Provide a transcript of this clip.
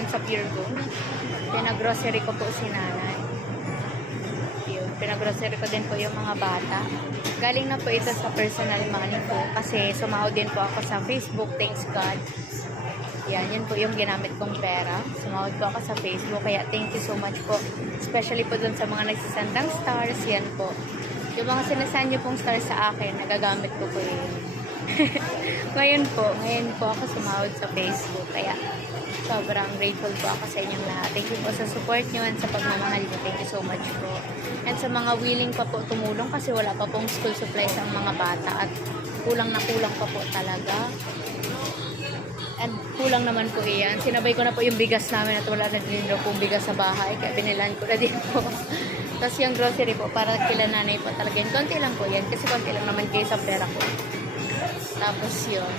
ngayon sa Pure Gold. Pinag-grocery ko po si nanay. Yun, pinag-grocery ko din po yung mga bata. Galing na po ito sa personal money ko kasi sumahod din po ako sa Facebook, thanks God. Yan, yun po yung ginamit kong pera. Sumahod po ako sa Facebook, kaya thank you so much po. Especially po dun sa mga nagsisandang stars, yan po. Yung mga sinasan nyo pong stars sa akin, nagagamit ko po yun. ngayon po ako sumahod sa Facebook, kaya sobrang grateful po ako sa inyong lahat. Thank you po sa support nyo and sa pagmamahal nyo. Thank you so much po. And sa mga willing pa po tumulong kasi wala pa pong school supplies ang mga bata at kulang na kulang pa po talaga. And kulang naman po iyan. Sinabay ko na po yung bigas namin at wala na din daw pong bigas sa bahay. Kaya binilan ko na din po. Tapos yung grocery po, para kila nanay po talaga. Konti lang po yan. Kasi konti lang naman kayo sa pera ko. Tapos yun.